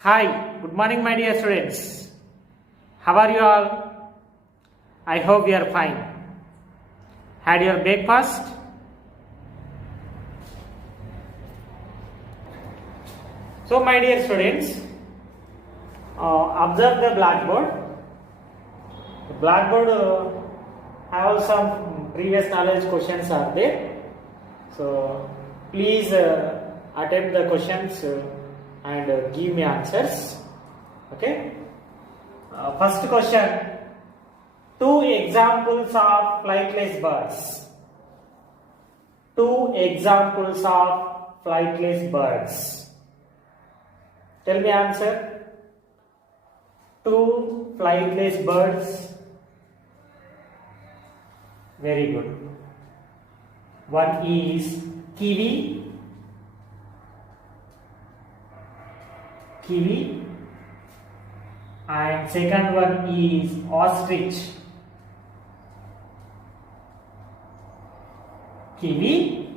Hi, good morning, my dear students. How are you all? I hope you are fine. Had your breakfast? So, my dear students, observe the blackboard. The blackboard have some previous knowledge questions are there. So, please attempt the questions and give me answers. Okay. First question. Two examples of flightless birds. Two examples of flightless birds. Tell me answer. Two flightless birds. Very good. One is kiwi. Kiwi. And second one is ostrich. Kiwi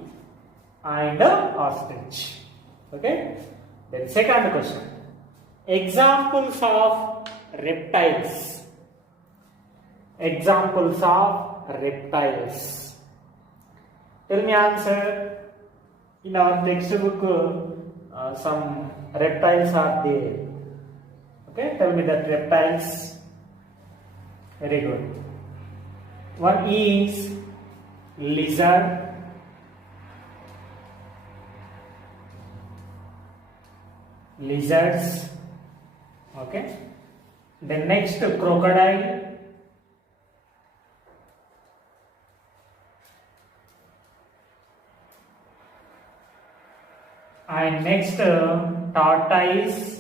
and ostrich. Okay. Then second question. Examples of reptiles. Examples of reptiles. Tell me answer. In our textbook, some reptiles are there. Okay, tell me that reptiles. Very good. One is lizard. Lizards. Okay. Then next crocodile. And next tortoise.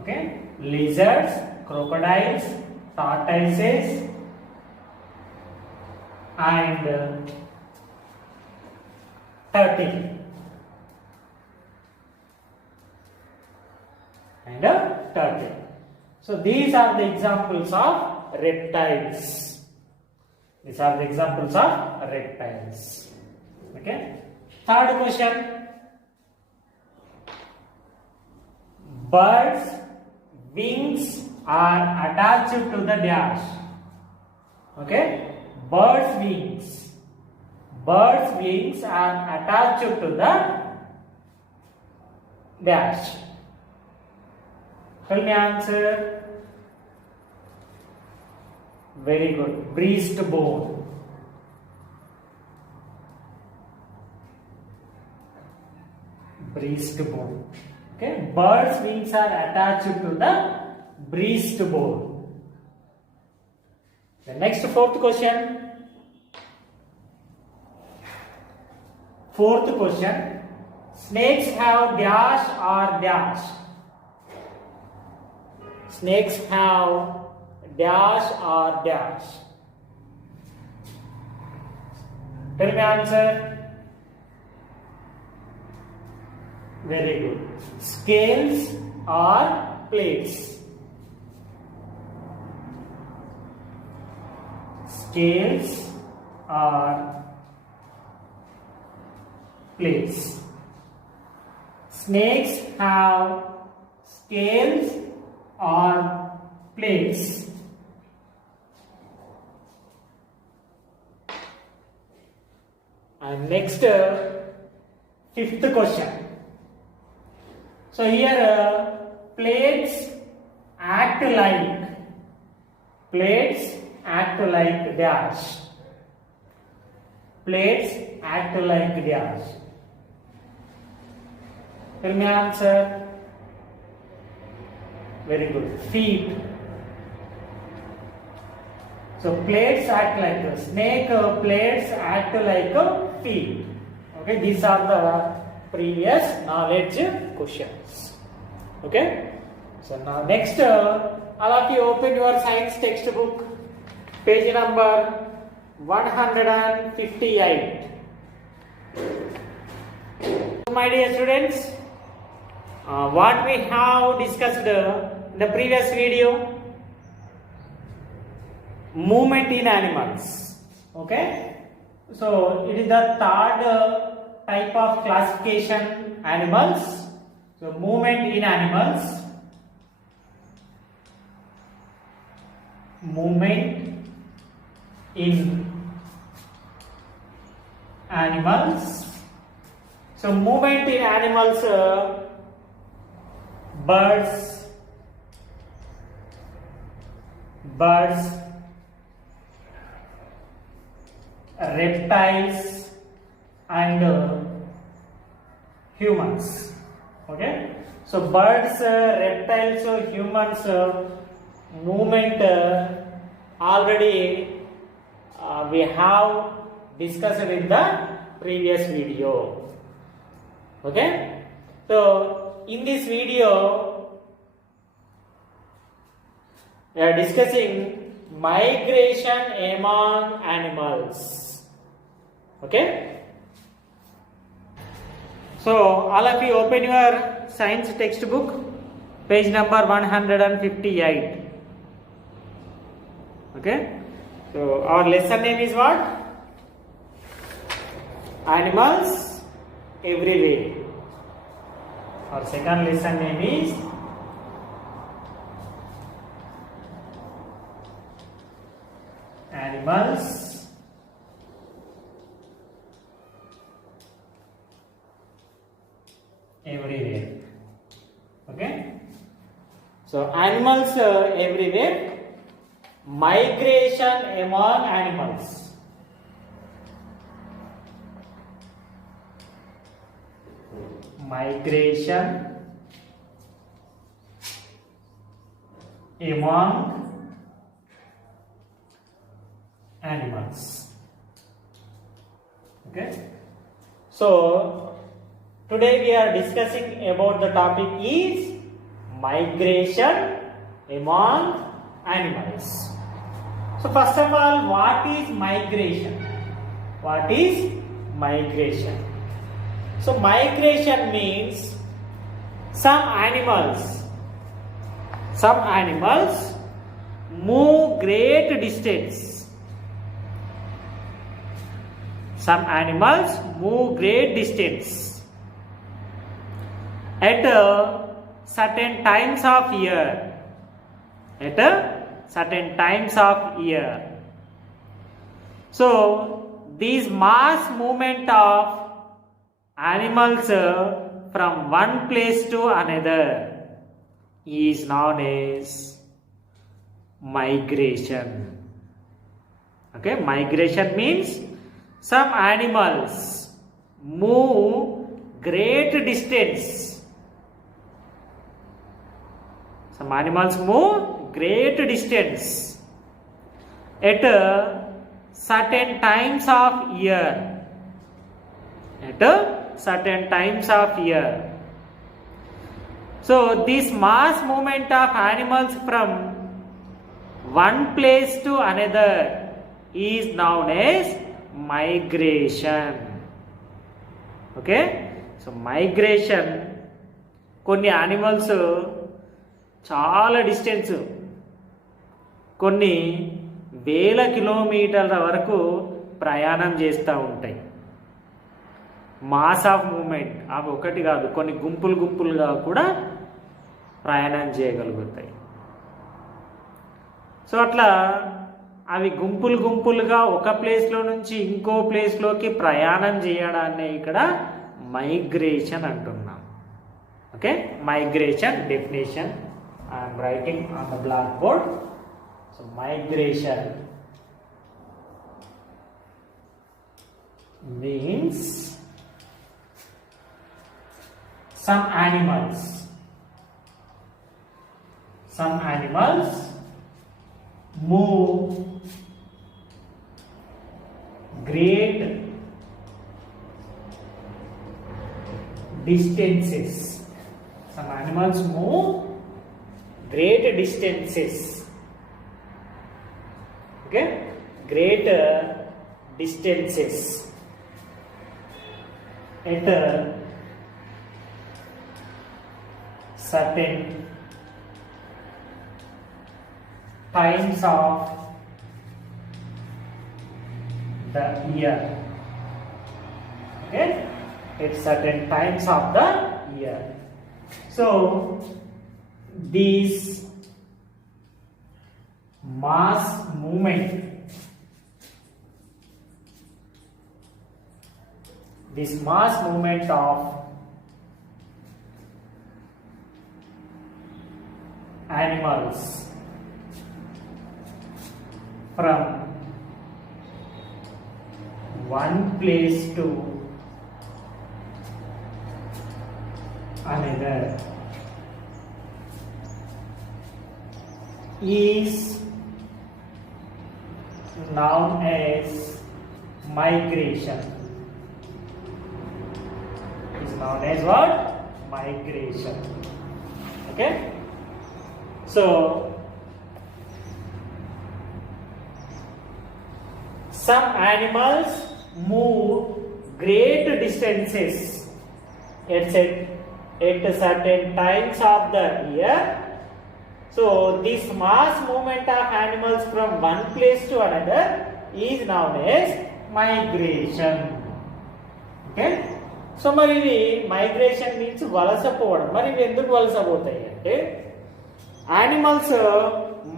Okay, lizards, crocodiles, tortoises, and turtle. And a turtle. So these are the examples of reptiles. These are the examples of reptiles. Okay. Third question. Birds' wings are attached to the dash. Okay. Birds' wings. Birds' wings are attached to the dash. Tell me answer. Very good. Breastbone. Breastbone. Okay. Birds' wings are attached to the breastbone. The next fourth question. Fourth question. Snakes have dash or dash. Snakes have dash or dash. Tell me answer. Very good. Scales or plates. Scales or plates. Snakes have scales or plates. And next, fifth question. So here plates act like dash. Plates act like dash. Tell me answer. Very good. Feet. So plates act like a snake. Plates act like a feet. Okay, these are the previous knowledge questions. Okay. So now next, all of you open your science textbook, page number 158. My dear students, what we have discussed in the previous video, movement in animals. Okay. So it is the third type of classification animals. So movement in animals. Movement in animals. So movement in animals, birds, reptiles and humans. Okay, so birds, reptiles, humans movement already we have discussed in the previous video. Okay, so in this video we are discussing migration among animals. Okay, so all of you open your science textbook, page number 158. Okay, so our lesson name is what? Animals everywhere. Our second lesson name is animals everywhere. Okay, so animals everywhere, migration among animals. Migration among animals. Okay, so today we are discussing about the topic is migration among animals. So first of all, what is migration? What is migration? So migration means some animals move great distance. Some animals move great distance at certain times of year. At certain times of year. So these mass movement of animals from one place to another is known as migration. Okay, migration means some animals move great distance. Some animals move great distance at certain times of year. At certain times of year. So this mass movement of animals from one place to another is known as migration. Okay, so migration, కొన్ని animals చాలా distance, కొన్ని వేల కిలోమీటర్ల వరకు ప్రయాణం చేస్తూ ఉంటాయి. Mass of moment అవి ఒకటి కాదు, కొన్ని గుంపులుగా కూడా ప్రయాణం చేయగలుగుతాయి. సో అట్లా అవి గుంపులుగా ఒక ప్లేస్లో నుంచి ఇంకో ప్లేస్లోకి ప్రయాణం చేయడాన్ని ఇక్కడ మైగ్రేషన్ అంటున్నాం. Okay, migration definition I'm writing on the black board. So migration means some animals move great distances. Some animals move great distances. Okay, great distances at certain times of the year. Okay, at certain times of the year. So these mass movement, of animals from one place to another is known as migration. Is known as what? Migration. Okay, so some animals move great distances at certain times of the year. So this mass movement of animals from one place to another is known as migration. Okay, so మరి ఇది migration means వలసపోవడం. మరి ఇవి ఎందుకు వలసపోతాయి అంటే animals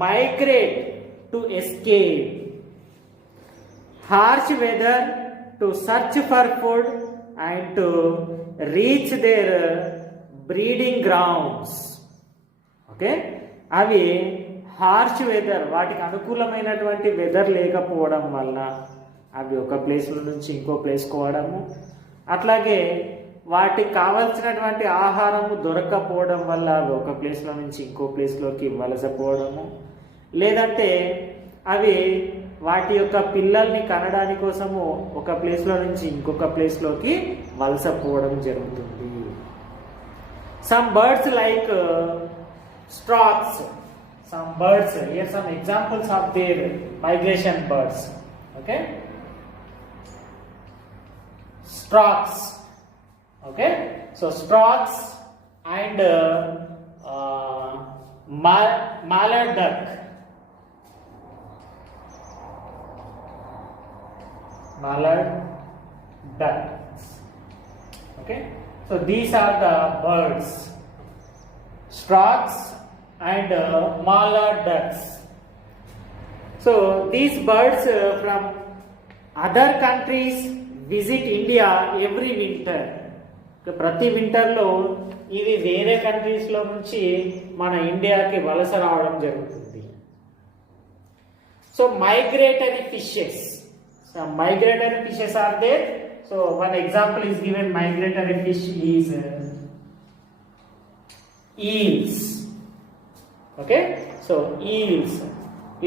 migrate to escape harsh weather, to search for food and to reach their breeding grounds. Okay, అవి harsh weather, వాటికి అనుకూలమైనటువంటి weather లేకపోవడం వలన అవి ఒక ప్లేస్ నుంచి ఇంకో ప్లేస్ పోవడము, అట్లాగే వాటికి కావలసినటువంటి ఆహారము దొరకకపోవడం వల్ల అవి ఒక ప్లేస్లో నుంచి ఇంకో ప్లేస్లోకి వలసపోవడము, లేదంటే అవి వాటి యొక్క పిల్లల్ని కనడానికి కోసము ఒక ప్లేస్లో నుంచి ఇంకొక ప్లేస్లోకి వలసపోవడం జరుగుతుంది. Some birds like storks, some birds, here some examples of their migration birds. Okay, storks. Okay, so storks and mallard duck. Mallard ducks. Okay, so these are the birds, storks and mallard ducks. So these birds from other countries visit India every winter. ప్రతి వింటర్లో ఇవి వేరే కంట్రీస్లో నుంచి మన ఇండియాకి వలస రావడం జరుగుతుంది. So migratory fishes, migratory fishes are there. So one example is given. Migratory fish is eels. Okay, so eels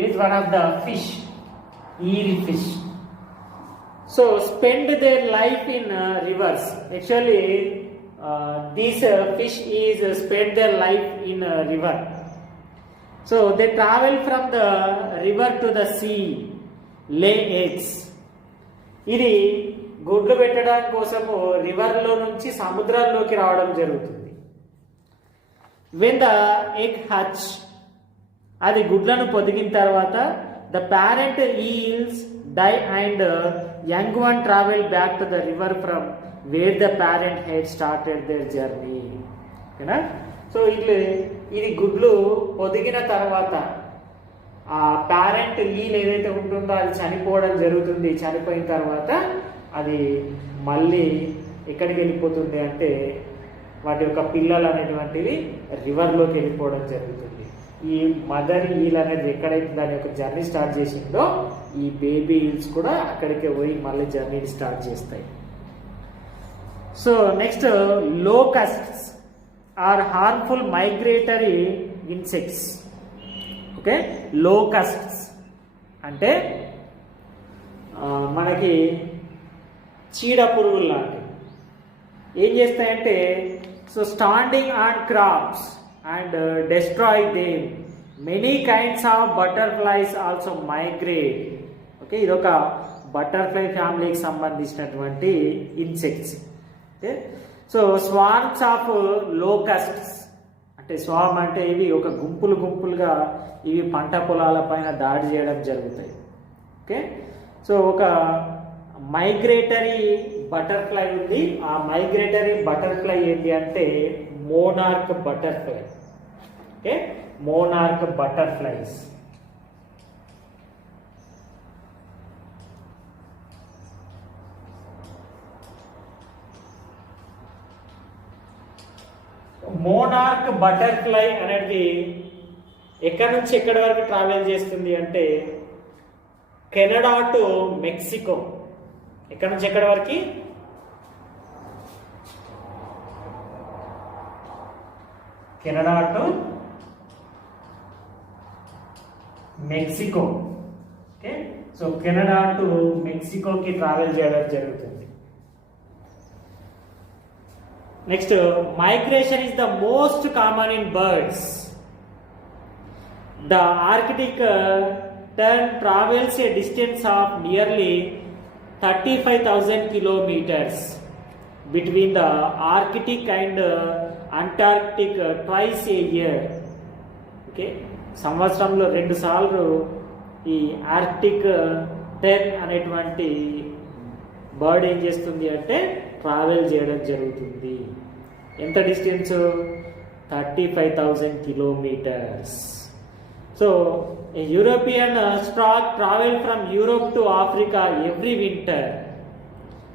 is one of the fish, eel fish. So spend their life in rivers. Actually this fish is spend their life in a river. So they travel from the river to the sea, lay eggs. ఇది గుడ్లు పెట్టడానికి కోసము రివర్లో నుంచి సముద్రాల్లోకి రావడం జరుగుతుంది. when the egg hatch, అది గుడ్లను పొదిగిన తర్వాత the parent eels die and young one travel back to the river from where the parent had started their journey. ఓకేనా, సో ఇది గుడ్లు పొదిగిన తర్వాత ఆ పేరెంట్ ఈల్ ఏదైతే ఉంటుందో అది చనిపోవడం జరుగుతుంది. చనిపోయిన తర్వాత అది మళ్ళీ ఎక్కడికి వెళ్ళిపోతుంది అంటే వాటి యొక్క పిల్లలు అనేటువంటివి రివర్లోకి వెళ్ళిపోవడం జరుగుతుంది. ఈ మదర్ ఈల్ అనేది ఎక్కడైతే దాని యొక్క జర్నీ స్టార్ట్ చేసిందో ఈ బేబీ ఈల్స్ కూడా అక్కడికే పోయి మళ్ళీ జర్నీని స్టార్ట్ చేస్తాయి. So next, locusts are harmful migratory insects. Okay, locusts అంటే మనకి చీడ పురుగులు లాంటివి. ఏం చేస్తాయంటే, so standing on crops and destroy them. Many kinds of butterflies also migrate. Okay, ఇదొక బటర్ఫ్లై ఫ్యామిలీకి సంబంధించినటువంటి insects. Okay, so swarms of locusts అంటే స్వామ్ అంటే ఇవి ఒక గుంపులుగా ఇవి పంట పొలాల పైన దాడి చేయడం జరుగుతాయి. ఓకే, సో ఒక మైగ్రేటరీ బటర్ఫ్లై ఉంది. ఆ మైగ్రేటరీ బటర్ఫ్లై ఏంటి అంటే monarch butterfly. Okay, monarch butterflies. Monarch butterfly అనేది ఎక్కడి నుంచి ఎక్కడి వరకు ట్రావెల్ చేస్తుంది అంటే కెనడా టు మెక్సికో. ఎక్కడి నుంచి ఎక్కడి వరకు? Canada to Mexico. Okay, so Canada to మెక్సికోకి ట్రావెల్ చేయడం జరుగుతుంది. Next, migration is the most common in birds. The Arctic tern travels a distance of nearly 35,000 kilometers between the Arctic and Antarctic twice a year. Okay, సంవత్సరంలో 2 సార్లు ఈ Arctic tern అనేటువంటి bird ఏం చేస్తుంది అంటే ట్రావెల్ చేయడం జరుగుతుంది. ఎంత distance? 35,000 kilometers. So a European stork travel from Europe to Africa every winter.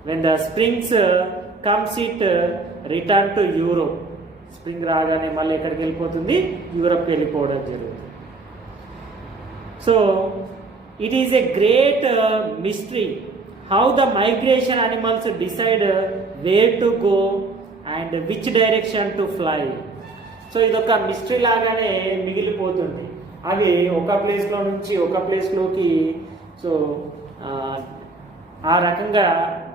When the springs comes, it return to Europe. Spring రాగానే మళ్ళీ ఎక్కడికి వెళ్ళిపోతుంది? యూరోప్కి వెళ్ళిపోవడం జరుగుతుంది. So it is a great mystery how the migration animals decide where to go and which direction to fly. So ఇదొక mystery లాగానే మిగిలిపోతుంది. అవి ఒక ప్లేస్లో నుంచి ఒక ప్లేస్లోకి సో ఆ రకంగా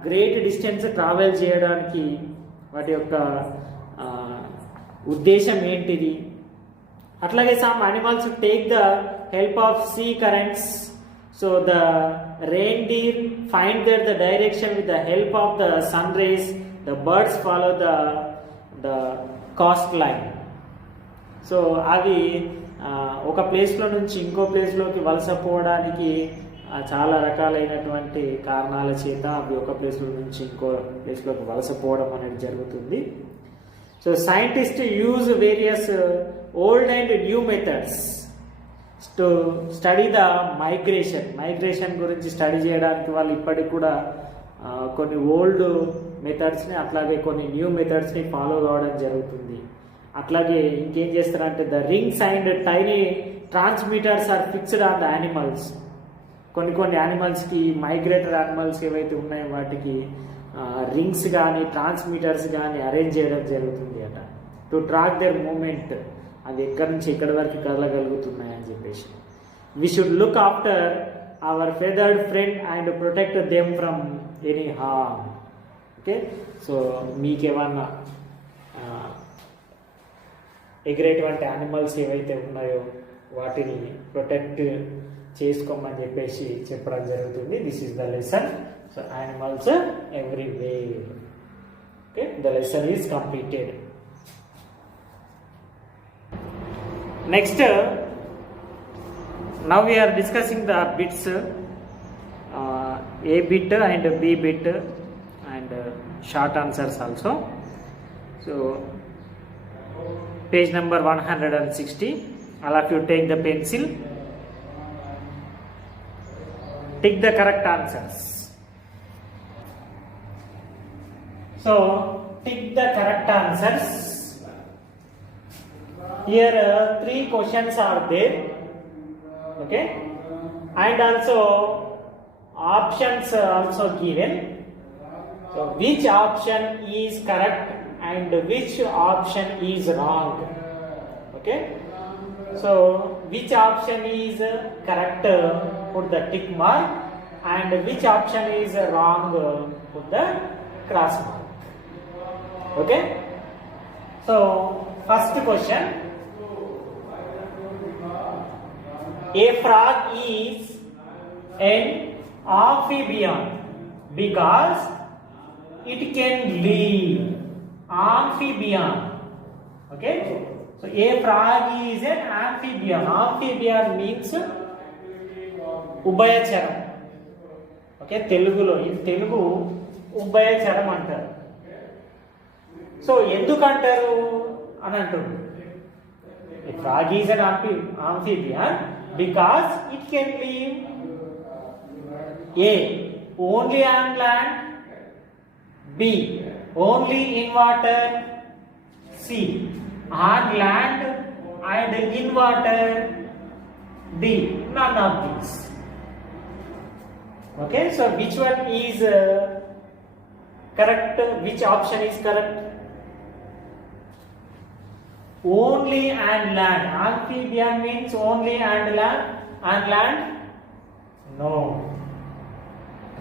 గ్రేట్ డిస్టెన్స్ ట్రావెల్ చేయడానికి వాటి యొక్క ఉద్దేశం ఏంటిది? అట్లాగే some animals take the help of sea currents. So the reindeer find there the direction with the help of the sun rays. The birds follow the coastline. So అవి ఒక ప్లేస్లో నుంచి ఇంకో ప్లేస్లోకి వలసపోవడానికి చాలా రకాలైనటువంటి కారణాల చేత అవి ఒక ప్లేస్లో నుంచి ఇంకో ప్లేస్లోకి వలసపోవడం అనేది జరుగుతుంది. So scientist use various old and new methods to study the migration గురించి స్టడీ చేయడానికి వాళ్ళు ఇప్పటికి కూడా కొన్ని ఓల్డ్ మెథడ్స్ని అట్లాగే కొన్ని న్యూ మెథడ్స్ని ఫాలో కావడం జరుగుతుంది. అట్లాగే ఇంకేం చేస్తారంటే the rings and tiny transmitters are fixed on the animals. కొన్ని యానిమల్స్కి మైగ్రేటర్ యానిమల్స్ ఏవైతే ఉన్నాయో వాటికి రింగ్స్ కానీ ట్రాన్స్మిటర్స్ కానీ అరేంజ్ చేయడం జరుగుతుంది అట టు ట్రాక్ దేర్ మూమెంట్. అది ఎక్కడి నుంచి ఎక్కడి వరకు కదలగలుగుతున్నాయని చెప్పేసి. We should look after our feathered friend and protect them from any harm. Okay, so మీకేమన్నా ఎగిరేటువంటి యానిమల్స్ ఏవైతే ఉన్నాయో వాటిని ప్రొటెక్ట్ చేసుకోమని చెప్పేసి చెప్పడం జరుగుతుంది. This is the lesson. So animals everywhere. Okay, the lesson is completed. Next, now we are discussing the bits, A bit and B bit and short answers also. So page number 160. All of you take the pencil, tick the correct answers. So tick the correct answers. Here 3 questions are there. Okay, and also options also given. So which option is correct and which option is wrong? Okay, so which option is correct, put the tick mark, and which option is wrong, put the cross mark. Okay, so first question. A frog is an amphibian because it can live. Amphibian. Okay, so a frog is an amphibian. Amphibian means ubhayacharam. Okay, తెలుగులో ఇది తెలుగు ఉభయచరం అంటారు. So ఎందుకంటారు అని అంటారు, frog is an amphibian because it can live A only on land, B only in water, C on land and in water, D none of these. Okay, so which one is correct? Which option is correct? Only and land. Amphibian means only and land. And land? No.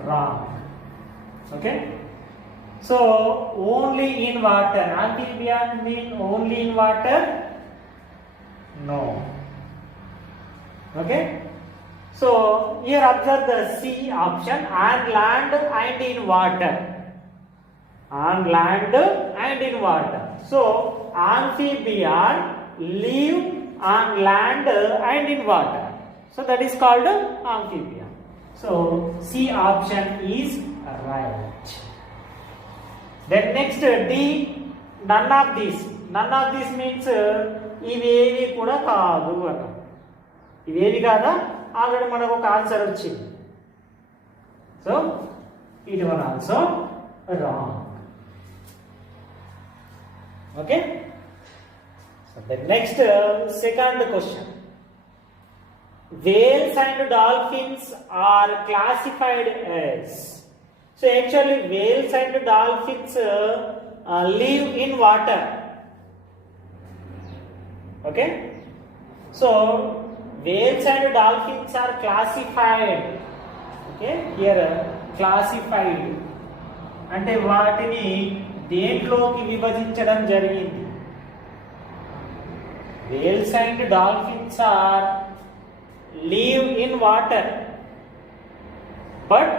Wrong. Okay. So only in water. Amphibian mean only in water? No. Okay. So here observe the C option, on land and in water. On land and in water. So amphibian live on land and in water. So that is called amphibian. So C option is right. Then next D, none of this. None of this means ఇవేవి కూడా కాదు అట. ఇవేవి కాదా, already మనకు ఒక answer వచ్చింది. So it one also wrong. Okay. So the next second question. Whales and dolphins are classified as. So actually whales and dolphins live in water. Okay. So whales and dolphins are classified. Okay. Here classified అంటే వాటిని దేంట్లోకి విభజించడం జరిగింది. Whales and dolphins are live in water, but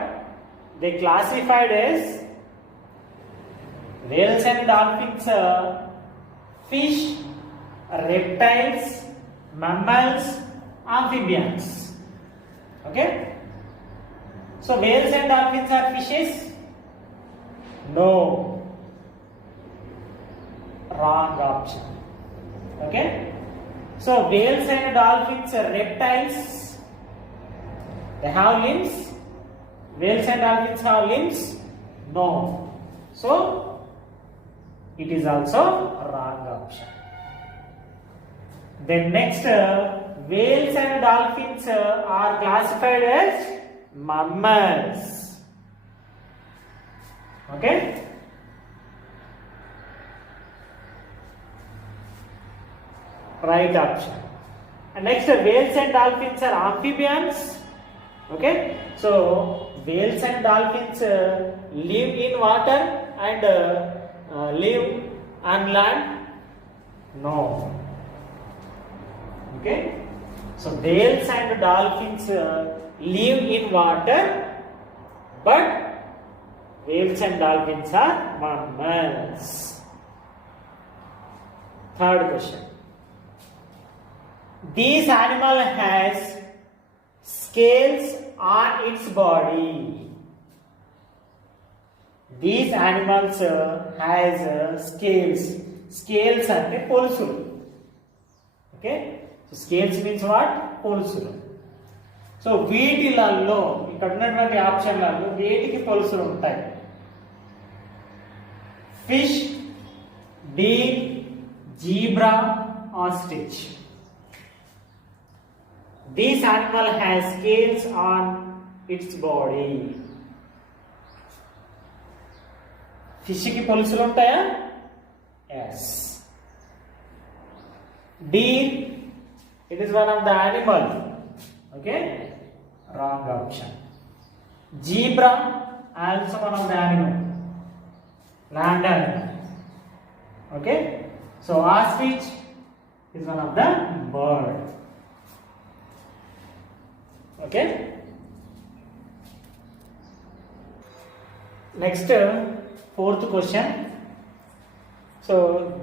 they classified as whales and dolphins fish, reptiles, mammals, amphibians. Okay, so whales and dolphins are fishes? No. Wrong option. Okay, so whales and dolphins are reptiles. They have limbs. Whales and dolphins have limbs? No. So it is also wrong option. Then next, whales and dolphins are classified as mammals. Okay. Right option. And next, whales and dolphins are amphibians. Okay, so whales and dolphins live in water and live on land? No. Okay, so whales and dolphins live in water, but whales and dolphins are mammals. Third question. This animal has scales on its body. These animals has scales. Scales అంటే పొలుసులు. Okay, so scales means what? పొలుసులు. So వీటిలలో ఇక్కడ ఉన్నటువంటి ఆప్షన్లలో వేటికి పొలుసులు ఉంటాయి? Fish, deer, zebra, ostrich. This animal has scales on its body. Fish ki పొలుసులు ఉంటాయా? Yes. Deer, it is one of the animal. Okay, wrong option. Zebra, also one of the animal, land animal. Okay, so ostrich is one of the bird. Okay, next fourth question. So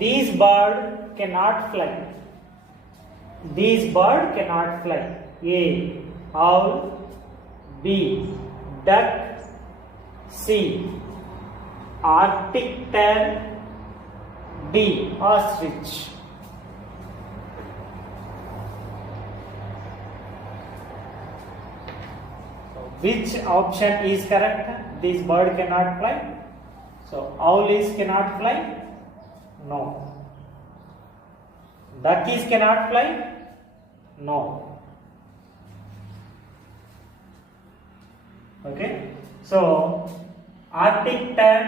these bird cannot fly. These bird cannot fly. A, owl. B, duck. C. Arctic tern. D. Ostrich. Which option is correct? This bird cannot fly. So owl is cannot fly. No. Duck is cannot fly. No. Okay. So Arctic tern,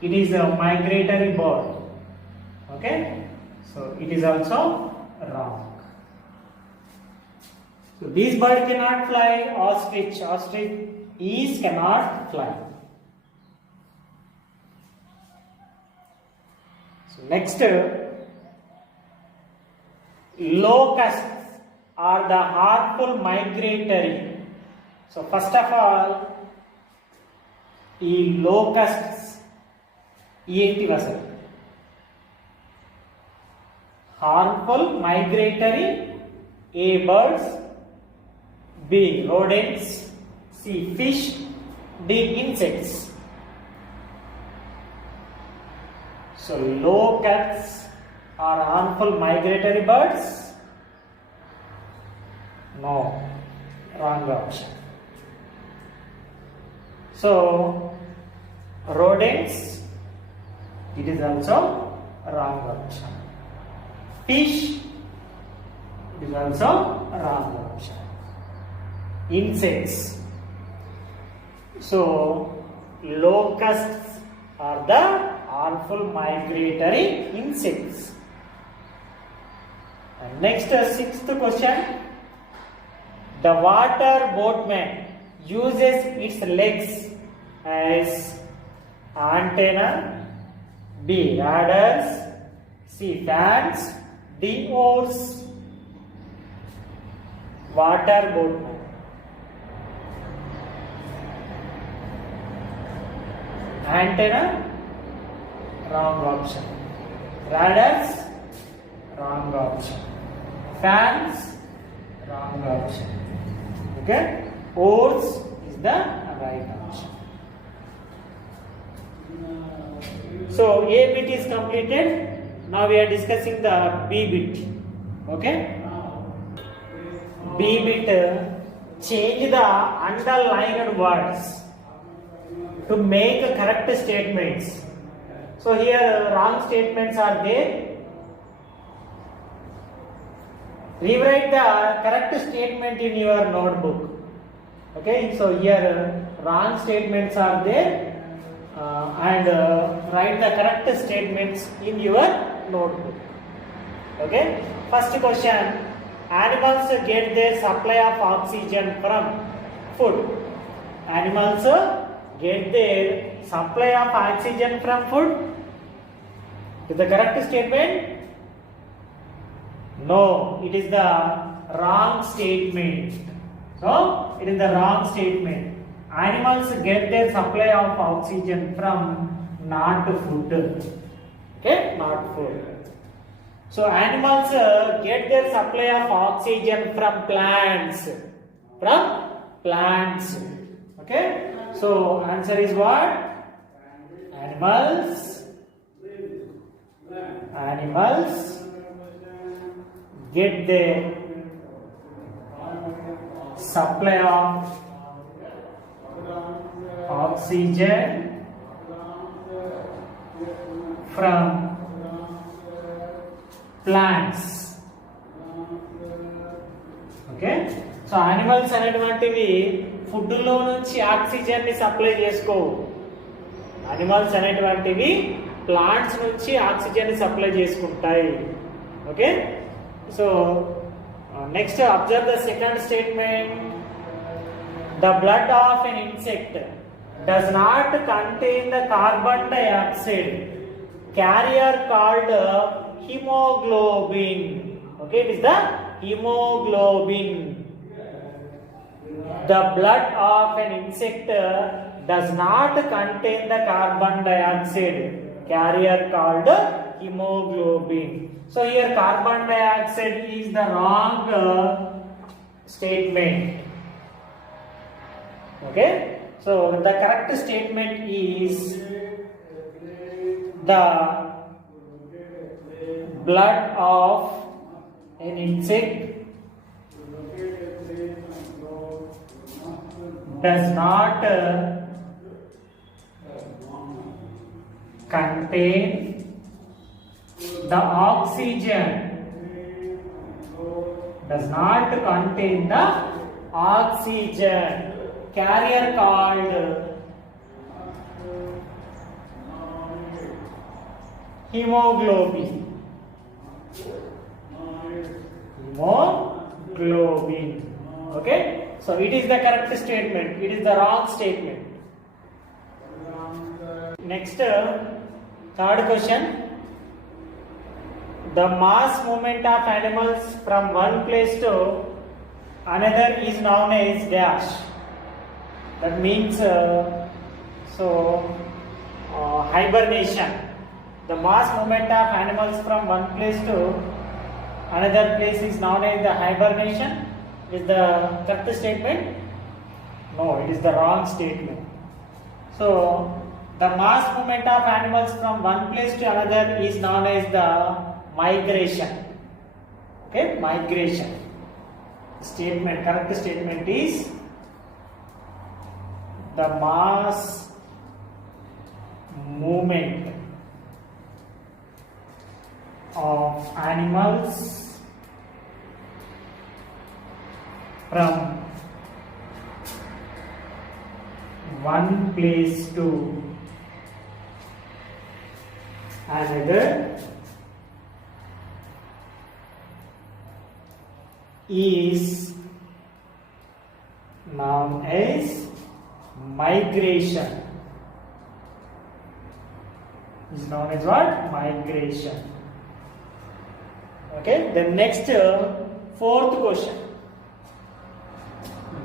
it is a migratory bird. Okay. So it is also wrong. So this bird cannot fly. Ostrich is cannot fly. So next, locusts are the harmful migratory. So first of all, ఈ locusts ఏంటివి అసలు? Harmful migratory. A. birds. B. rodents. C. fish. D. insects. So locusts are harmful migratory birds? No. Wrong option. So rodents, it is also wrong option. Fish, it is also wrong option. Insects. So locusts are the harmful migratory insects. And next, sixth question. The water boatman uses its legs as antenna. B. Radars. C. fans. D. oars. Water boatman. Antenna, wrong option. Radars, wrong option. Fans, wrong option. Okay. Oars is the right option. So A bit is completed. Now we are discussing the B bit. Okay. B bit, change the underlined words to make correct statements. So here wrong statements are there. Rewrite the correct statement in your notebook. Okay, so here wrong statements are there and write the correct statements in your notebook. Okay, first question. Animals get their supply of oxygen from food. Animals get their supply of oxygen from food. Is the correct statement? No, it is the wrong statement. So, it is the wrong statement. Animals get their supply of oxygen from not food. Okay, not food. So, animals get their supply of oxygen from plants. From plants. Okay, so answer is what? Animals get their supply of oxygen from plants. Okay, so animals అనేటువంటివి food లో నుంచి oxygen ని supply చేసుకోవు. Animals అనేటువంటివి plants నుంచి oxygen ని supply చేసుకుంటాయి. Okay, so next observe the second statement. The blood of an insect does not contain the carbon dioxide carrier called hemoglobin. Okay, it is the hemoglobin. The blood of an insect does not contain the carbon dioxide carrier called hemoglobin. So here carbon dioxide is the wrong statement. Okay, so the correct statement is the blood of an insect does not contain the oxygen, does not contain the oxygen carrier called hemoglobin. Hemoglobin. Okay, so it is the correct statement, it is the wrong statement. Next, third question. The mass movement of animals from one place to another is known as dash. That means hibernation. The mass movement of animals from one place to another place is known as the hibernation. Is the correct statement? No, it is the wrong statement. So the mass movement of animals from one place to another is known as the migration. Okay, migration. Statement, correct statement is the mass movement of animals from one place to another is known as migration. Is known as what? Migration. Okay, the next fourth question.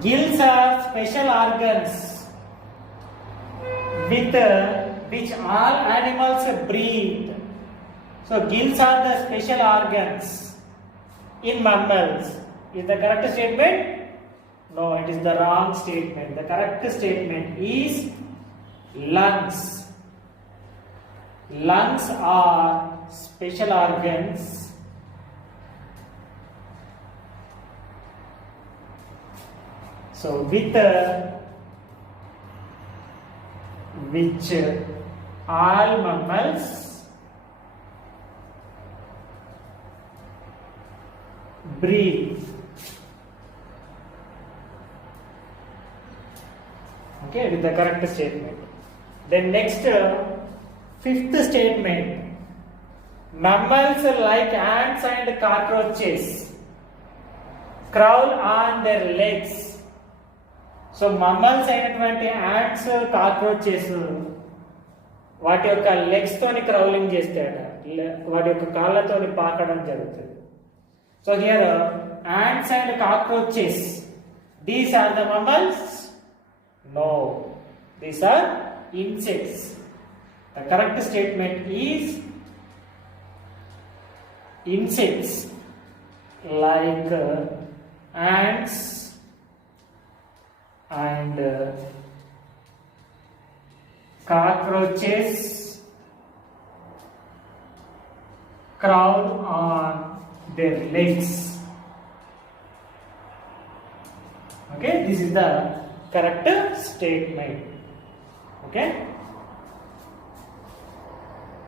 Gills are special organs with which all animals breathe. So gills are the special organs in mammals. Is the correct statement? No, it is the wrong statement. The correct statement is lungs. Lungs are special organs so with which all mammals breathe. Okay, with the correct statement. Then next, fifth statement. Mammals like ants and cockroaches crawl on their legs. So mammals అయినటువంటి ants, cockroaches వాటి యొక్క legs తోని క్రౌలింగ్ చేస్తాయట, వాటి యొక్క కాళ్ళతోని పాకడం జరుగుతుంది. So here ants and cockroaches, these are the mammals? No, these are insects. The correct statement is insects like ants and cockroaches crawl on their legs. Okay, this is the correct statement. Okay.